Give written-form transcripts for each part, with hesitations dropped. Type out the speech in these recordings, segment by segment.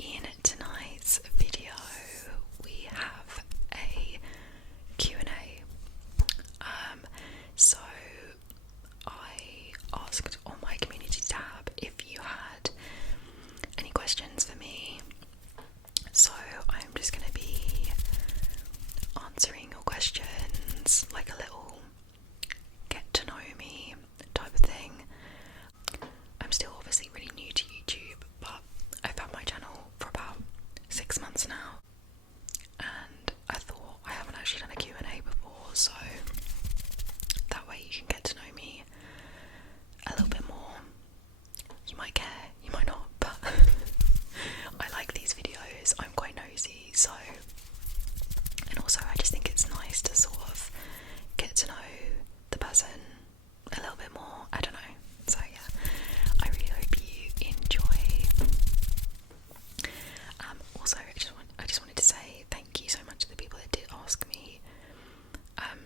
in tonight's video we have a Q&A. So I asked on my community tab if you had any questions for me. So I'm just going to be answering your questions, like a little get to know me type of thing. I'm still obviously really new to YouTube, but I've had my channel for about 6 months now, and I thought I haven't actually done a Q&A before, so that way you can get to know me a little bit more. You might care, you might not, but I like these videos, I'm quite nosy, so, and also I just think it's nice to sort of get to know the person a little bit more, I don't know, so yeah, I really hope you enjoy. Also, I just wanted to say thank you so much to the people that did ask me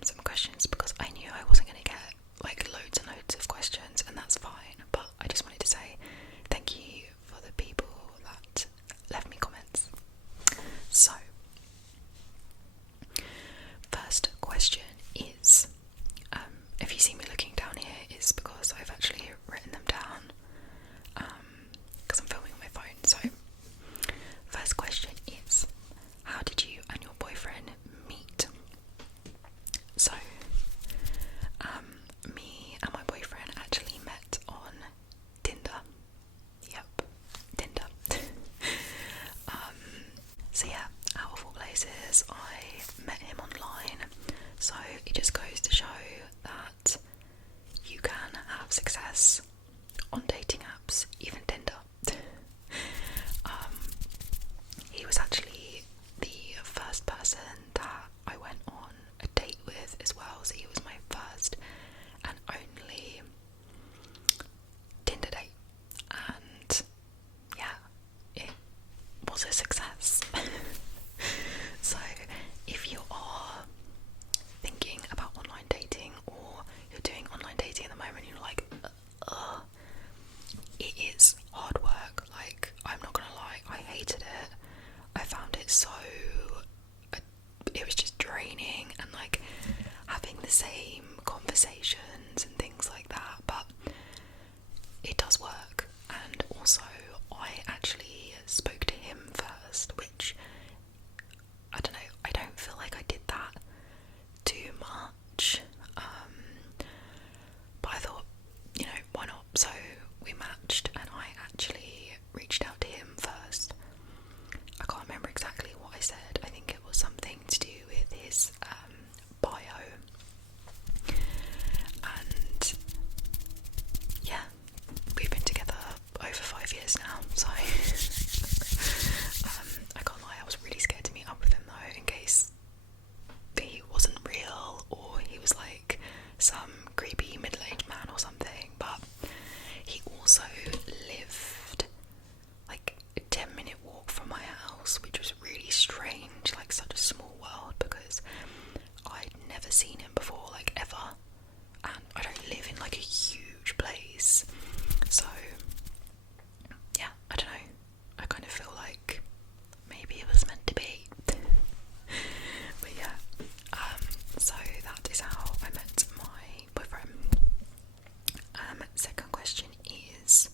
some questions, because I knew I wasn't going to get like loads and loads of questions, and that's fine, but I just wanted to say thank you for the people that left me comments. So, first question is, if you see me looking down here, it's because I've actually written them down, because I'm filming on my phone. So, first question is, how did you and your boyfriend meet? So, me and my boyfriend actually met on Tinder. Yep, Tinder. So yeah, out of all places, I met him online. So it just goes to show that you can have success on dating apps, even Tinder. He was actually the first person that I went on a date with as well, so he was my first and only Tinder date, and yeah, it was a success. So if you are thinking about online dating, or you're doing online dating at the moment, you're like, it is hard work. Like, I'm not gonna lie, I hated it. I found it so, it was just draining, and like having the same conversations and things like that, but it does work. And also, I actually spoke to him first, which, I don't know, I don't feel like I did that too much, but I thought, you know, why not? So we matched, and I actually reached out to him first. I can't remember exactly what I said. I think it was something to do with his bio, and yeah, we've been together over 5 years now, so I can't lie, I was really scared to meet up with him though, in case he wasn't real, or he was like some creepy middle-aged man or something. But he also lived like a 10-minute walk from my house, which was really strange, like such a small world, because I'd never seen him before, like ever, and I don't live in like a huge place, so yeah, I don't know, I kind of feel like maybe it was meant to be. But yeah, so that is how I met my boyfriend. Second question is,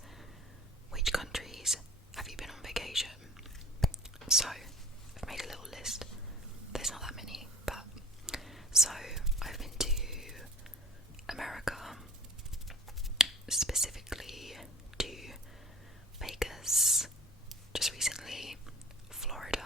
which countries have you been on vacation? So I've made a little list. There's not that many, but so I've been to America, specifically to Vegas just recently, Florida,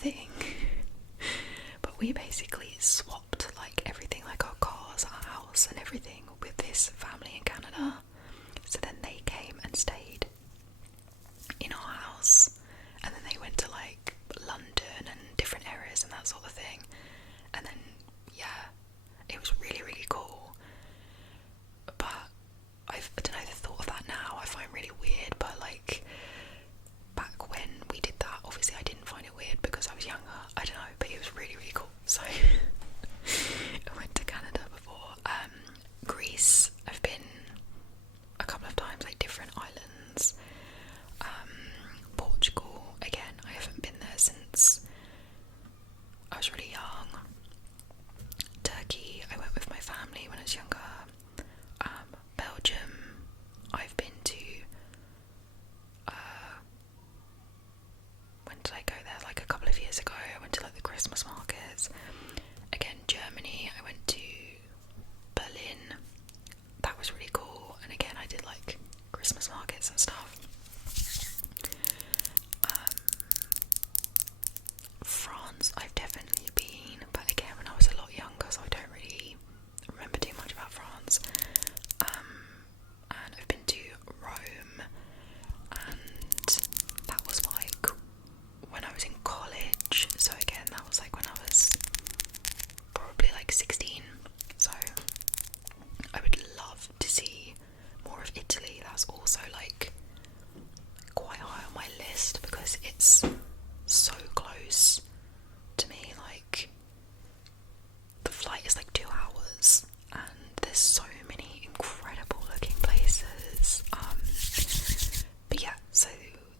thing. But we basically swapped like everything, like our cars, our house and everything with this family in Canada. So then they came and stayed in our house, and then they went to like London and different areas and that sort of thing. And then yeah, it was really, really cool. But I don't know, the thought of that now I find really weird, but like back when we did that, obviously I didn't find it weird because I was younger. I don't know, but it was really, really cool. So I went to Canada before. Greece, I've been a couple of times, like different islands. Portugal, again, I haven't been there since I was really young. Turkey, I went with my family when I was younger. Belgium, I've been to, when did I go there? Like a couple of years ago. I went to like the Christmas markets. Again, Germany, I went to Berlin. That was really cool. And again, I did like Christmas markets and stuff. France, I've definitely been, but again, when I was a lot younger, so I don't really remember too much about France. And I've been to Rome, and that was like when I was in college. So again, that was like when I was probably like 16. So I would love to see more of Italy. That's also like quite high on my list because it's so close to me. Like the flight is like 2 hours and there's so many incredible looking places. But yeah, so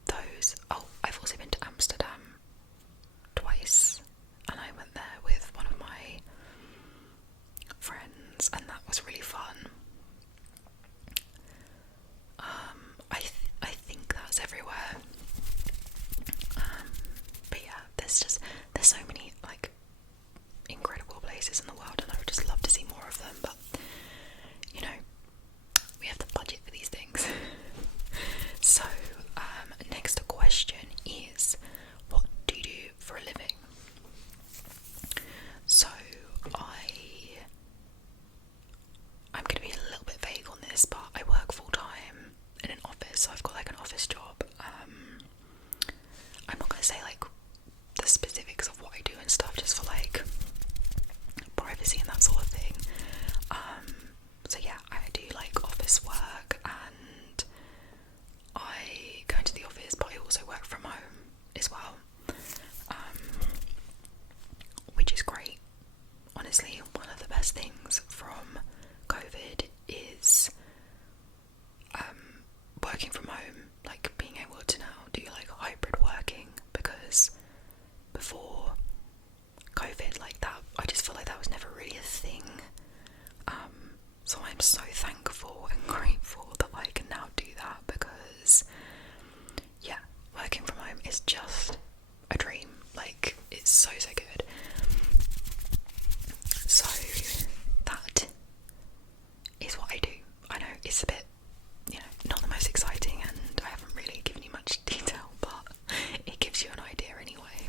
those. Oh, I've also been to Amsterdam twice, and I went there with one of my friends, and that was really fun. I think that's everywhere. But yeah, there's so many like incredible places in the world, and I would just love to see more of them. But you know, we have the budget for these things. So next question is, what do you do for a living? So I'm going to be a little bit vague on this, but I work full time in an office, so I've got like an office job. I'm not going to say like the specifics of what I do and stuff, just for like privacy and that sort of thing. So yeah, I do like office work, and I go into the office, but I also work from home as well, which is great. Honestly, one of the best things from COVID is working from home, like being able to now do like hybrid working, because before COVID, like that, I just feel like that was never really a thing. So I'm so thankful and grateful that I can now do that, because yeah, working from home is just a dream. Like, it's so good. So that is what I do. I know it's a bit, not the most exciting, and I haven't really given you much detail, but it gives you an idea anyway.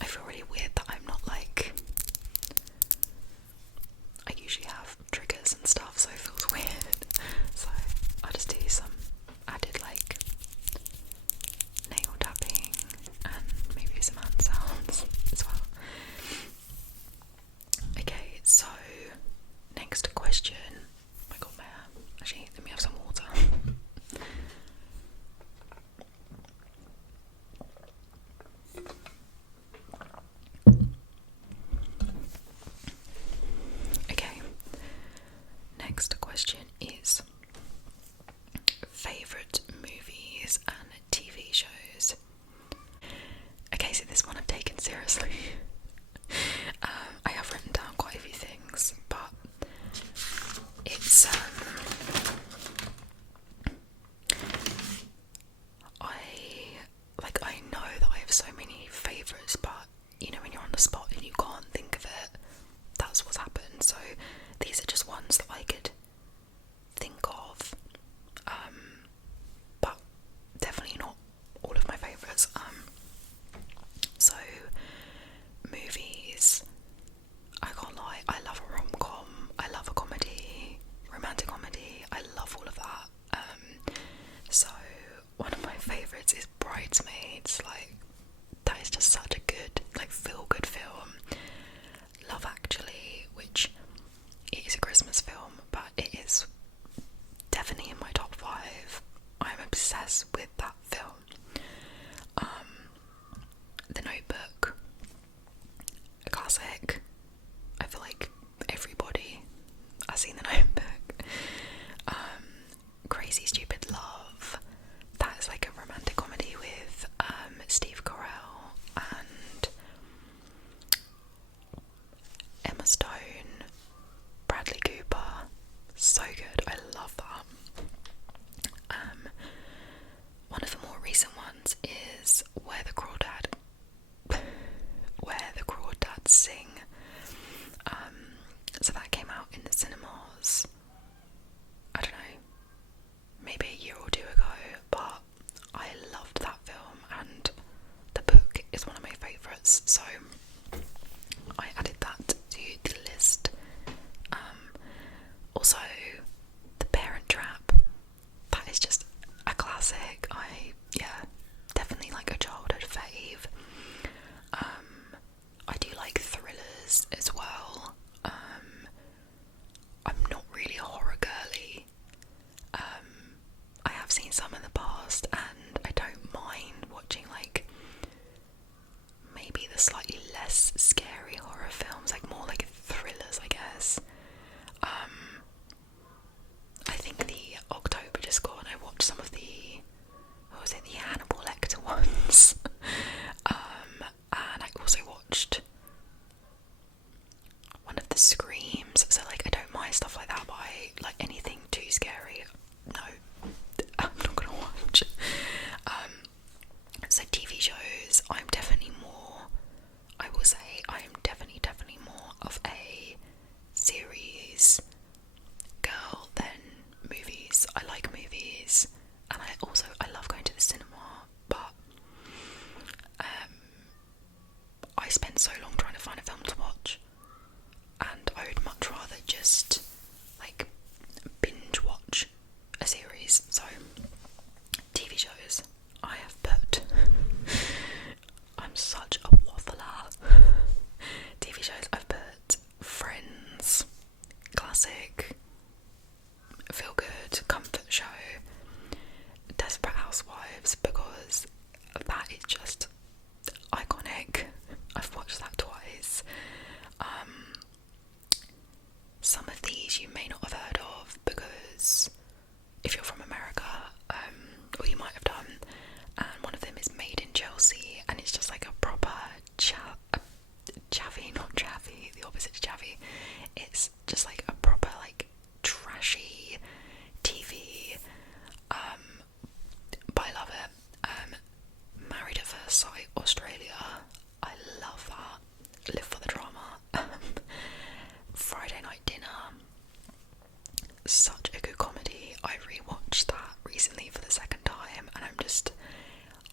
I feel really weird that I'm not like, I usually have triggers and favourites is Bridesmaids. Like, that is just such a good, like, feel-good film. Love Actually, which it is a Christmas film, but it is definitely in my top 5. I'm obsessed with that film. The Notebook, a classic. I feel like everybody has seen The Notebook. Crazy Stupid Love, that is like a romantic comedy with Steve Carell and Emma Stone, Bradley Cooper. So good, I love that. One of the more recent ones is Where the Crawdads Sing. So that came out in the cinemas, I don't know, maybe a year or two ago, but I loved that film, and the book is one of my favourites, so I added that to the list. Also, The Parent Trap, that is just a classic. Definitely like a childhood fave. I do like thrillers as well. I'm not really a horror girly. I have seen some in the past, and I don't mind watching like maybe the slightly less scary horror films, like more like thrillers, I guess. I think the October just gone, I watched some of the Hannibal Lecter ones. And I also watched one of the Screams, so like I don't mind stuff like that, but like anything too scary, no, I'm not gonna watch. So TV shows, I will say I am definitely more of a series girl than movies. I like movies, and I love going to the cinema, but I spend so long trying to find a film to watch, and I would much rather just like binge watch a series. So TV shows, I have put I'm such a waffler. TV shows, I've put Friends, classic, feel good, comfort show, Desperate Housewives, because that is just iconic. I've watched that twice. Some of these you may not have heard of, because if you're from America, or you might have done, and one of them is Made in Chelsea, and it's just like a proper chavvy, not chavvy, the opposite to chavvy. It's just like a proper like trashy TV, but I love it. Married at First Sight, Australia, I love that. Live for the drama. Friday Night Dinner, such a good comedy. I rewatched that recently for the second time, and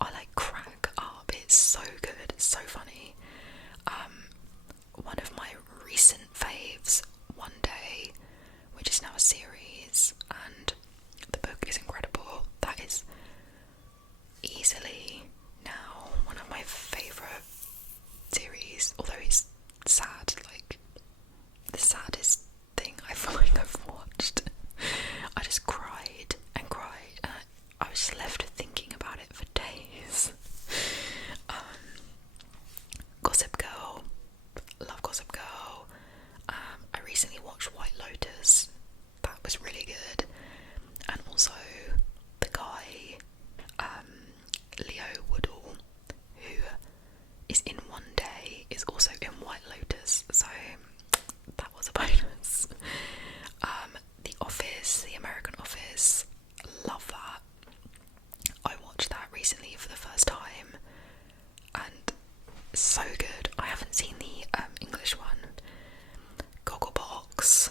I like crack up. It's so good, it's so funny. One of my recent faves, One Day, which is now a series, and the book is incredible. That is easily now one of my favourite series, although it's sad, like the saddest thing I feel like I've watched. I just cried and cried, and I was just left thinking about it for days. Gossip Girl, love Gossip Girl. I recently watched White Lotus, that was really good, and also the guy Leo Woodall, who is in One Day, is also in White Lotus, so that was a bonus. The Office, the American Office, love that. I watched that recently for the first time, and so good. I haven't seen the English one. Gogglebox,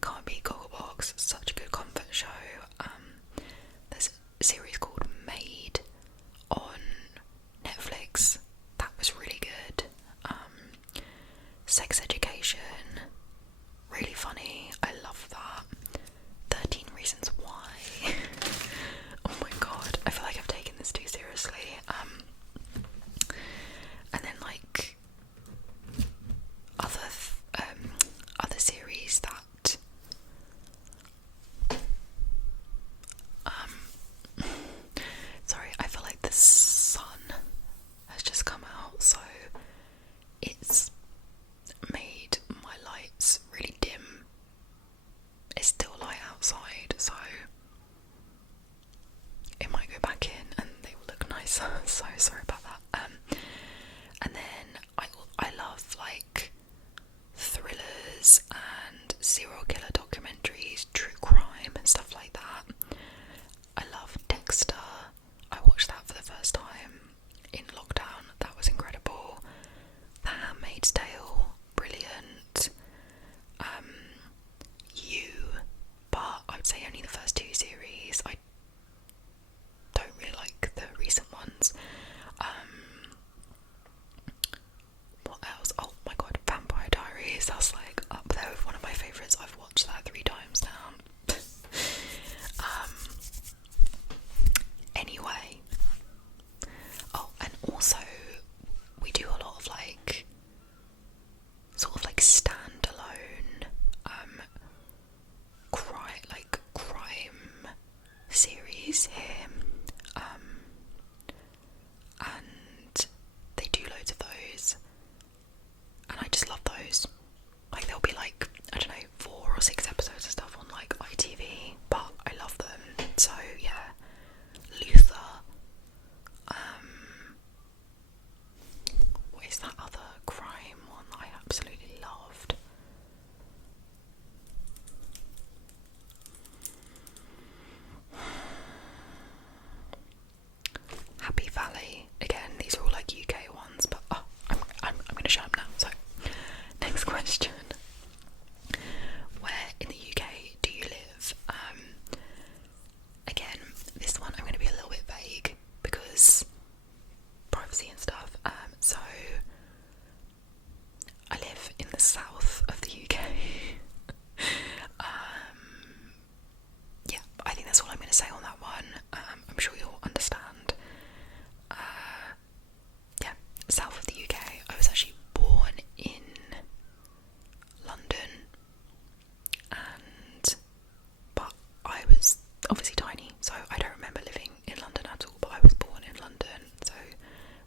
can't beat Gogglebox, such a good comfort show. There's a series called Made on Netflix, that was really good. Sex Education, really funny, I love that. 13 Reasons Why. Oh my god, I feel like I've taken this too guys. So sorry about that. And then I love like thrillers and serial killer documentaries, true crime and stuff like that. I love Dexter. I watched that for the first time in lockdown. That was incredible. The Handmaid's Tale, brilliant. You, but I'd say only the first 2 series. I don't really like the recent ones. What else? Oh my god, Vampire Diaries. That's like up there with one of my favourites. I've watched that 3 times now. Anyway. Oh, and also we do a lot of like sort of like standalone crime series here. And they do loads of those. And I just love those. Like there'll be like, I don't know, 4 or 6 episodes of stuff on like ITV, but I love them. So yeah. Luther. What is that other crime one that I absolutely loved? Happy Valley. Again, these are all like UK ones, but I'm gonna shut up now. So, next question. Where in the UK do you live? Again, this one I'm gonna be a little bit vague because privacy and stuff. So I live in the south of the UK. Yeah, I think that's all I'm going to say on that one. I'm sure you'll understand. Yeah, south of the UK. I was actually born in London, but I was obviously tiny, so I don't remember living in London at all, but I was born in London, so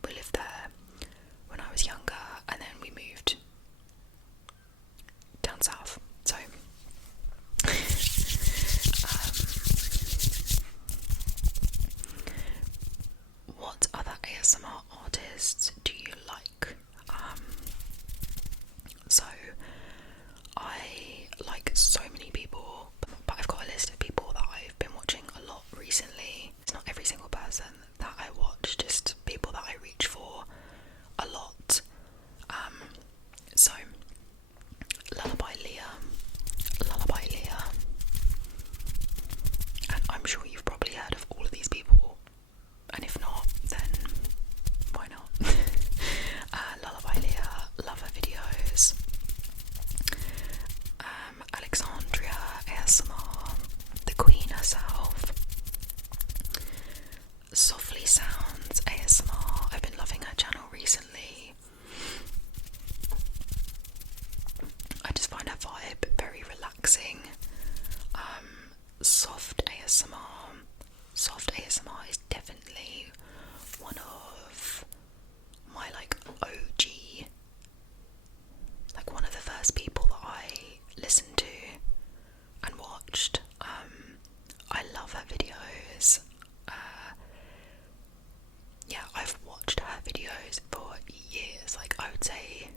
we lived there when I was younger, and then we moved down south. So what other ASMR artists do you like? So I like so many people, but I've got a list of people that I've been watching a lot recently. It's not every single person that I watch, just people that I reach for a lot. So Lullaby Leah, and I'm sure you've probably heard of all of these people, and if not, then why not? Lullaby Leah, love her videos. Alexandria ASMR, the Queen herself. Softly Sounds ASMR, I've been loving her channel recently. I just find her vibe very relaxing. Soft ASMR is definitely one of my like OG, like one of the first people that I listened to and watched. I love her videos. Yeah, I've watched her videos for years, like I would say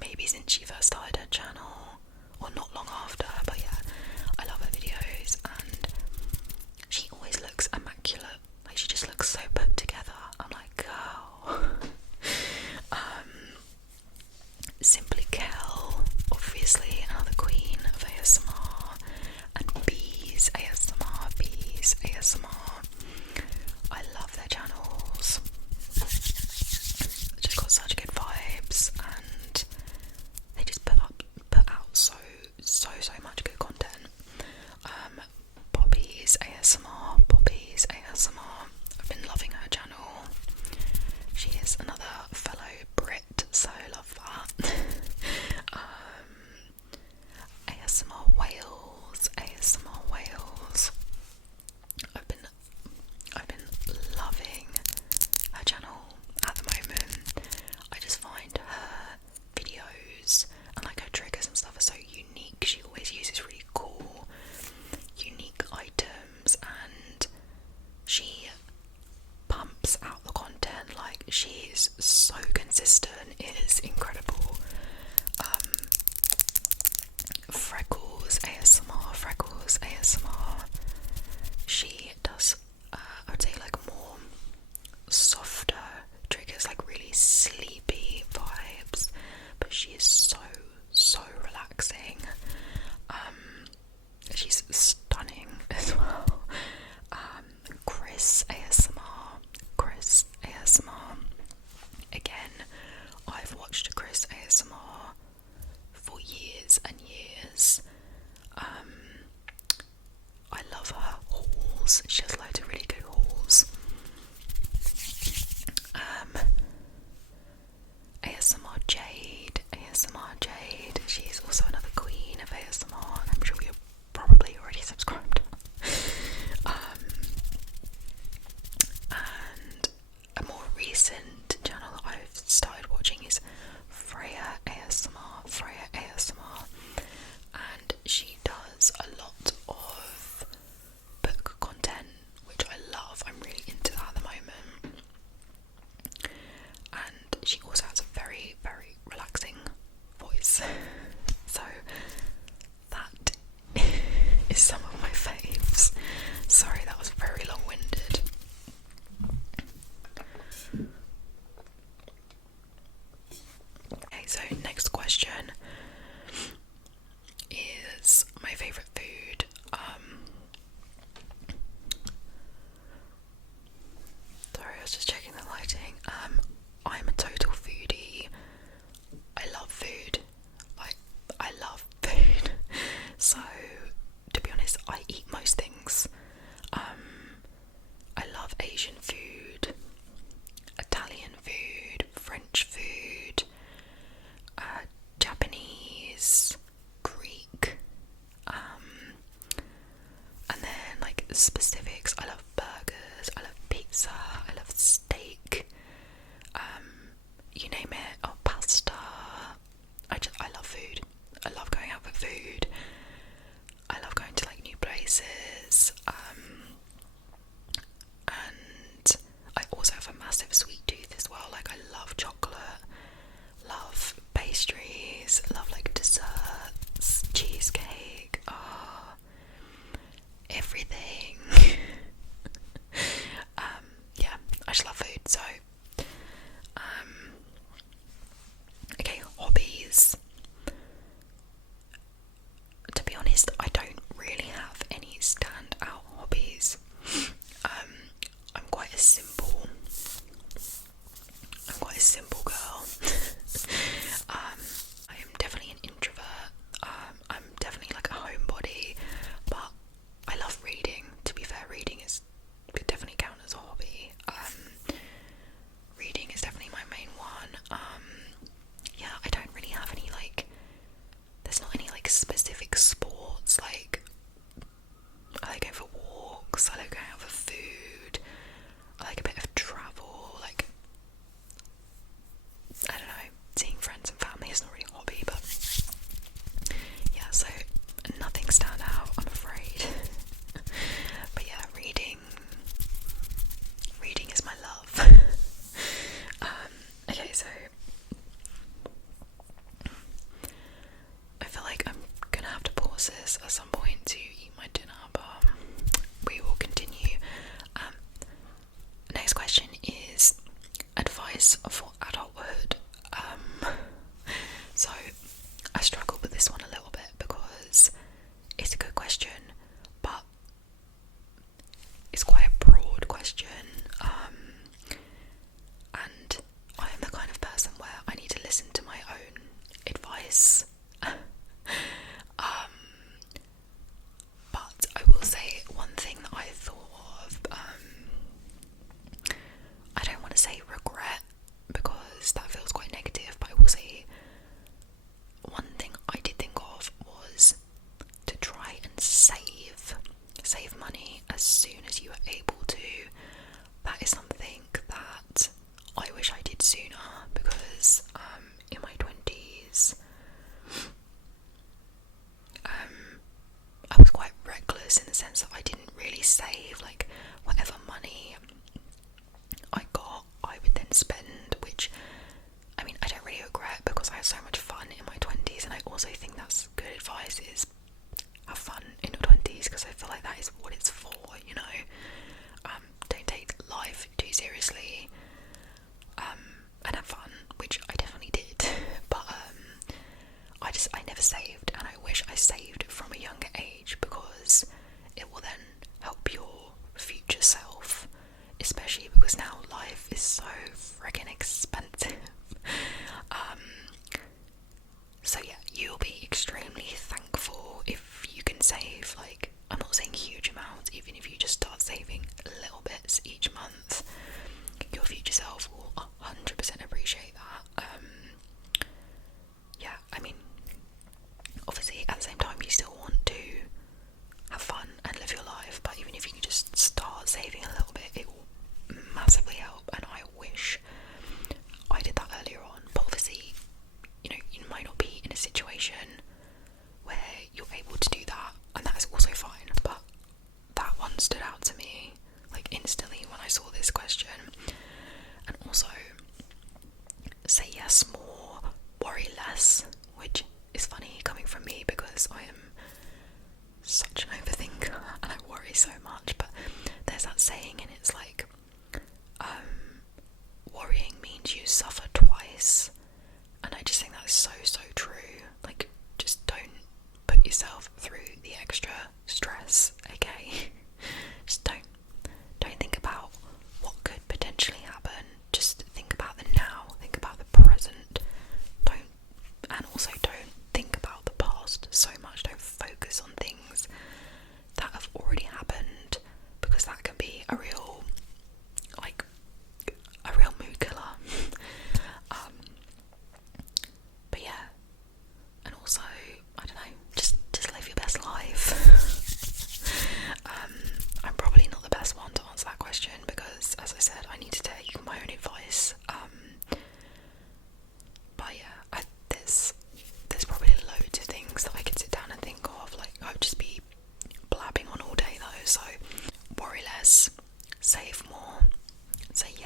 maybe since she first started her channel, or not long after, but yeah, I love her videos, and she always looks immaculate, like she just looks so put together. I'm like, girl. Simply Kel, obviously another queen of ASMR, and Bees ASMR. I love their channels. Just got such good vibes, and they just put out so Like, she is so consistent, it is incredible. Freckles ASMR, Freckles ASMR. She does, I would say, like more softer triggers, like really sleepy vibes, but she is so relaxing. She's stunning as well. Chris ASMR, Chris ASMR. Again, I've watched Chris ASMR for years and years. I love her hauls. She has loads of really good hauls. ASMR Jade, ASMR Jade. She's also another queen of ASMR, and I'm sure you're probably already subscribed. And a more recent channel that I've started watching is Freya ASMR, Freya ASMR, and she does a lot of book content, which I love. I'm really into that at the moment. And she also has a very relaxing voice. So that is some of my faves. Sorry, that was very long-winded. Okay, so next question is my favourite food. Sorry, I was just checking the lighting. I'm a total foodie. I love food. I love food. So, to be honest, I eat most things. I love Asian food, Italian food, French food, Japanese, Greek, and then like specifics. I love burgers, I love pizza, I love steak, you name it. Oh, pasta. I love food. I love going out for food. I love going to like new places. And I also have a massive sweet tooth as well. Like, I love chocolate, love pastries, love like desserts, cheesecake, everything. Yeah, I just love food. So okay, hobbies. To be honest, I don't really have any standout hobbies. I'm quite a simple girl. I am definitely an introvert. I'm definitely like a homebody, but I love reading. To be fair, reading could definitely count as a hobby. Reading is definitely my main one. Yeah, I don't really have any like. There's not any like specific sports. Like, I like going for walks. I like going out for food. I like a bit of travel. Like,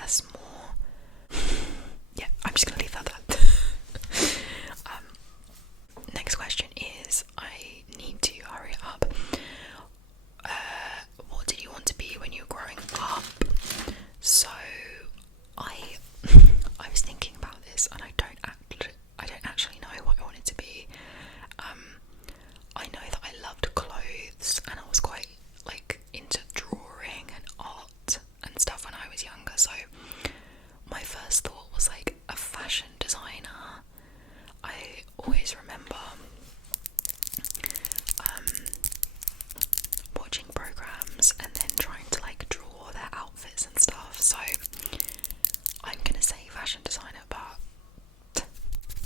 AS more. Yeah, I'm just gonna leave that at that. Next question is, I need to hurry up. What did you want to be when you were growing up? So I was thinking about this, and I don't actually know what I wanted to be. I know that I loved clothes, and I was quite like into drawing and art and stuff when I was younger. So my first thought was like a fashion designer. I always remember watching programs and then trying to like draw their outfits and stuff. So I'm gonna say fashion designer, but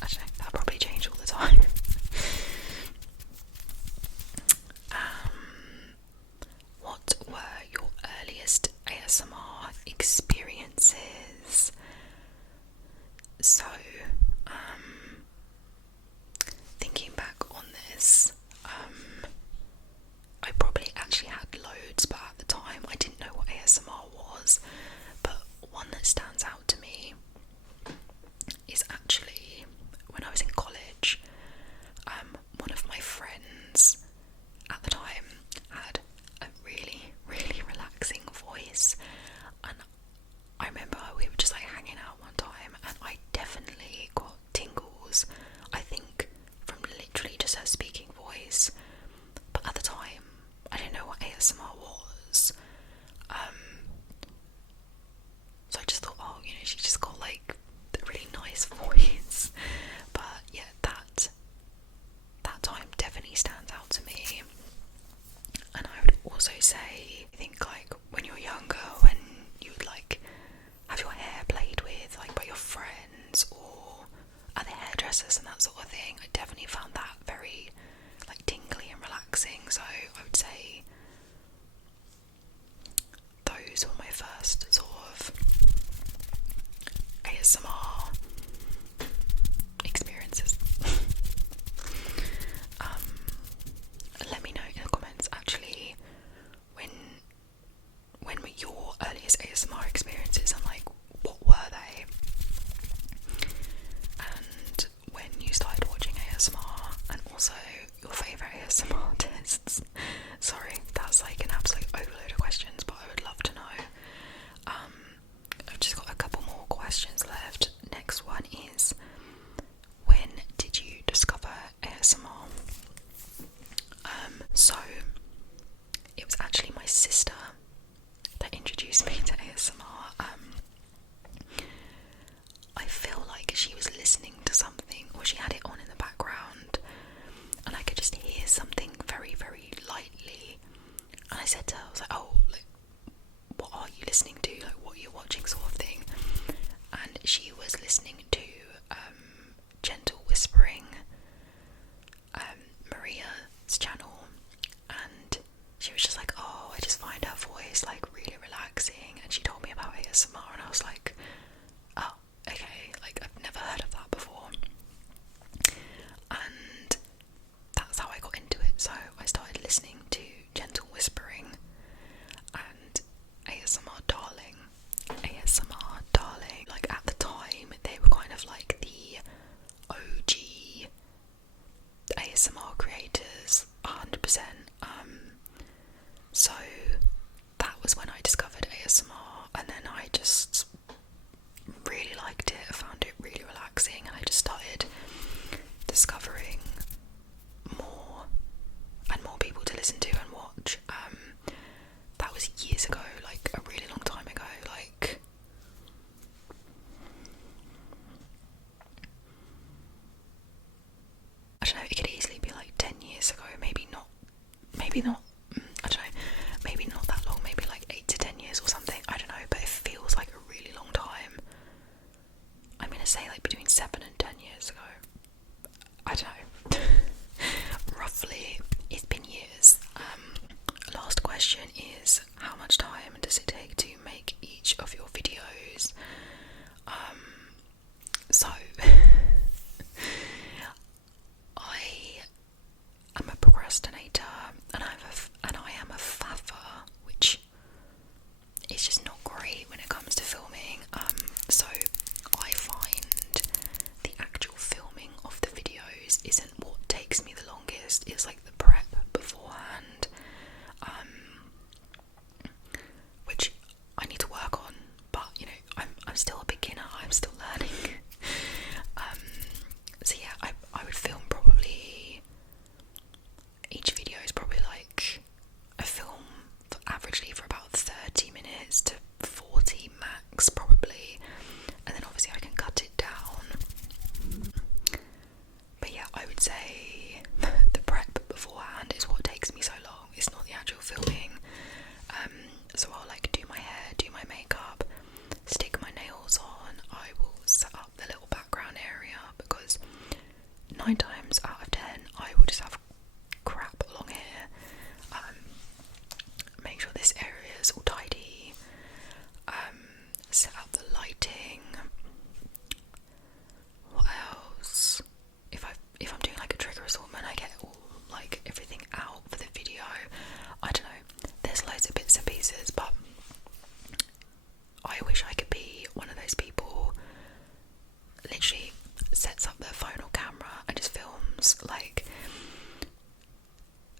actually that'll probably change all the time. What were your earliest ASMR experiences? So, thinking back on this, I probably actually had loads, but at the time I didn't know what ASMR was. But one that stands out to me is actually when I was in college. One of my friends at the time had a really, really relaxing voice, and I remember we were just like hanging out one time, and I definitely got tingles, I think, from literally just her speaking voice. But at the time I didn't know what ASMR was, so I just thought, oh, you know, she just got like a really nice voice. But yeah, that time definitely stands out to me. And I would also say, I think like when you're younger, when you would like have your hair played with like by your friends or at the hairdressers and that sort of thing, I definitely found that very like tingly and relaxing. So I would say those were my first sort of ASMR experiences. Let me know in the comments actually when were your earliest ASMR experiences, and like what were they, and when you started watching ASMR, and also your favourite ASMR tests. Sorry, that's like an absolute overload of questions, but I would love to know. I've just got a couple more questions left. Next one is, when did you discover ASMR? So it was actually my sister that introduced me to ASMR. I feel like she was listening to something, or she had it on in the background, and I could just hear something very, very lightly. And I said to her, I was like, oh, like, what are you listening to? Like, what are you watching, sort of thing. And she was listening to Gentle Whispering, Maria's channel, and she was just like, oh, I just find her voice like really relaxing, and she told me about ASMR, and I was like, oh, okay, like I've never heard of that before. And that's how I got into it. So I started listening to Gentle Whispering and ASMR Darling. Like at the time they were kind of like the OG ASMR creators, 100%. So that was when I discovered ASMR, and then I just really liked it. I found it really relaxing, and I just started discovering more and more people to listen to and watch. That was years ago, like a really long time ago, like I don't know, it could easily be like 10 years ago, maybe not, I don't know, maybe not that long, maybe like 8 to 10 years or something, I don't know, but it feels like a really long time. I'm gonna say like between 7 and 10 years ago, I don't know. Roughly, it's been years. Last question is, how much time does it take to make each of your videos? So I am a procrastinator, and I am a faffer, which is just not great when it comes to filming. the lighting. What else? If I'm doing like a trigger assortment, I get all like everything out for the video. I don't know. There's loads of bits and pieces, but I wish I could be one of those people literally sets up their phone or camera and just films. Like,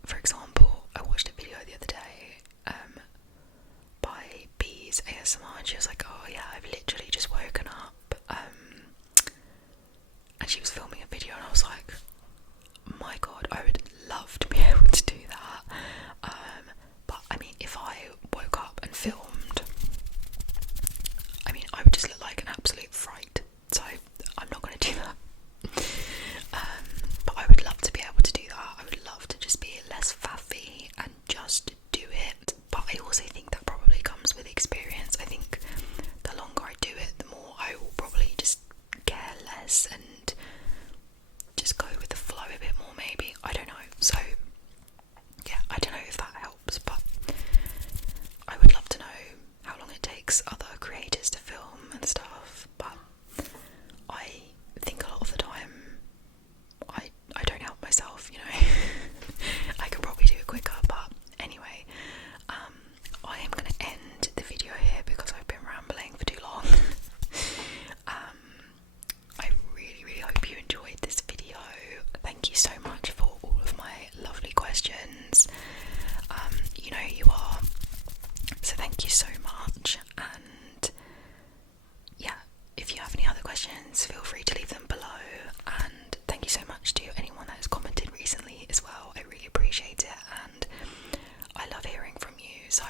for example, I watched a video the other day by Bees ASMR, and she was like, oh yeah, I've literally just woken up, and she was filming a video, and I was like, my god, I would love to be able to do that. But I mean, if I woke up and filmed, I mean, I would just look like an absolute fright, so I'm not going to do that. But I would love to be able to do that. I would love to just be less faffy and just do it. But I also think that probably comes with experience. I think the longer I do it, the more I will probably just care less and just go with the flow a bit more, maybe. I don't know. So yeah, I don't know if that helps, but I would love to know how long it takes other creators to film and stuff. But I think a lot of the time I don't help myself, you know. I could probably do it quicker, but anyway, I am going to end the video here because I've been rambling for too long. I really hope you enjoyed this video. Thank you so much for all of my lovely questions. You know who you are, so thank you so much. And yeah, if you have any other questions, feel free to leave them below. And thank you so much to anyone that has commented recently as well. I really appreciate it, and I love hearing from you. So